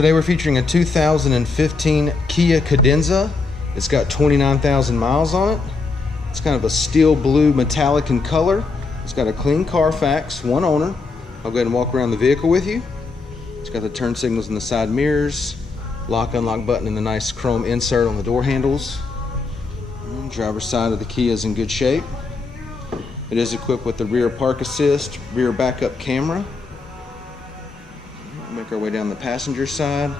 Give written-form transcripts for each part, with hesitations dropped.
Today we're featuring a 2015 Kia Cadenza. It's got 29,000 miles on it. It's kind of a steel blue metallic in color. It's got a clean Carfax, one owner. I'll go ahead and walk around the vehicle with you. It's got the turn signals in the side mirrors, lock unlock button and the nice chrome insert on the door handles. Driver's side of the Kia is in good shape. It is equipped with the rear park assist, rear backup camera. Make our way down the passenger side.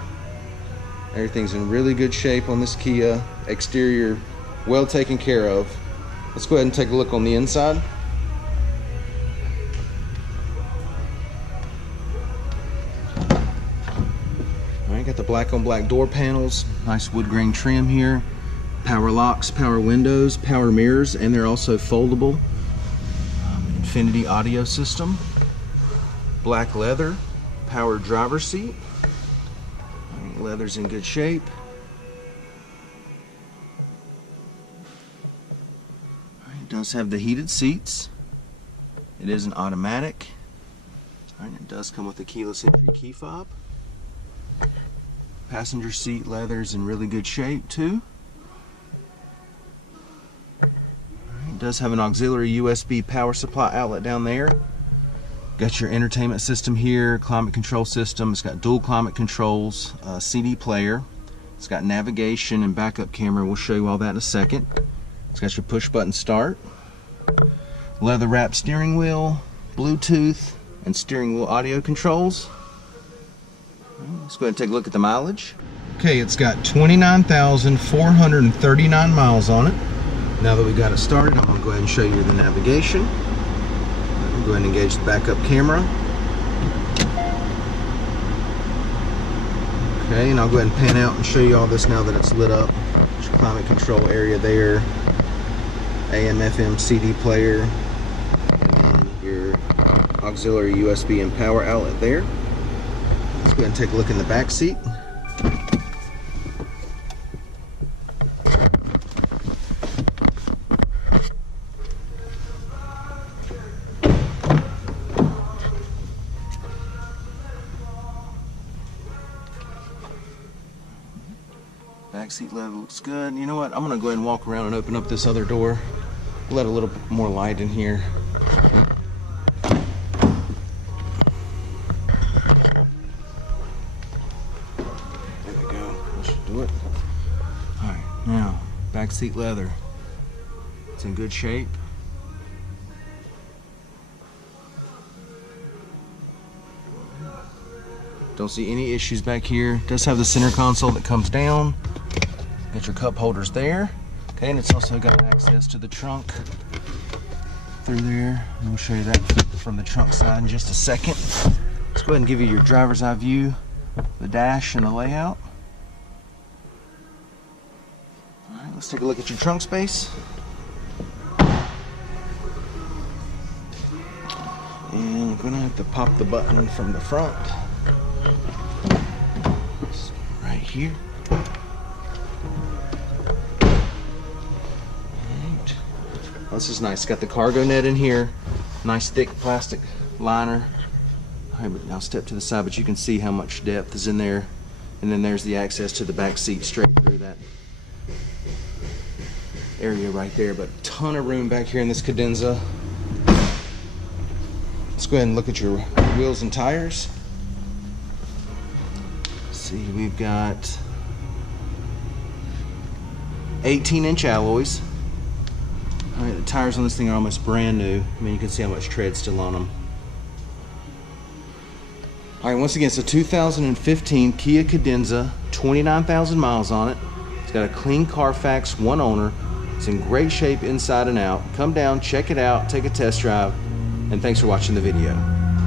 Everything's in really good shape on this Kia. Exterior well taken care of. Let's go ahead and take a look on the inside. Alright, got the black on black door panels, nice wood grain trim here, power locks, power windows, power mirrors, and they're also foldable. Infinity audio system, black leather, power driver's seat. Leather's in good shape. It does have the heated seats. It is an automatic. It does come with a keyless entry key fob. Passenger seat leather's in really good shape too. It does have an auxiliary USB power supply outlet down there. Got your entertainment system here, climate control system. It's got dual climate controls, CD player. It's got navigation and backup camera. We'll show you all that in a second. It's got your push button start, leather wrapped steering wheel, Bluetooth, and steering wheel audio controls. Let's go ahead and take a look at the mileage. Okay, it's got 29,439 miles on it. Now that we got it started, I'm going to go ahead and show you the navigation. Go ahead and engage the backup camera. Okay, and I'll go ahead and pan out and show you all this now that it's lit up. There's your climate control area there, AM, FM, CD player, and your auxiliary USB and power outlet there. Let's go ahead and take a look in the back seat. Back seat leather looks good. You know what? I'm gonna go ahead and walk around and open up this other door. Let a little bit more light in here. There we go. That should do it. Alright, now, back seat leather. It's in good shape. Don't see any issues back here. It does have the center console that comes down. Got your cup holders there. Okay, and it's also got access to the trunk through there. And we'll show you that from the trunk side in just a second. Let's go ahead and give you your driver's eye view, the dash and the layout. Alright, let's take a look at your trunk space. And we're gonna have to pop the button from the front. Right here. Right. Oh, this is nice. It's got the cargo net in here. Nice thick plastic liner. All right, but now step to the side, but you can see how much depth is in there. And then there's the access to the back seat straight through that area right there. But a ton of room back here in this Cadenza. Let's go ahead and look at your wheels and tires. See, we've got 18-inch alloys. All right, the tires on this thing are almost brand new. I mean, you can see how much tread's still on them. All right, once again, it's a 2015 Kia Cadenza, 29,000 miles on it. It's got a clean Carfax, one owner. It's in great shape inside and out. Come down, check it out, take a test drive, and thanks for watching the video.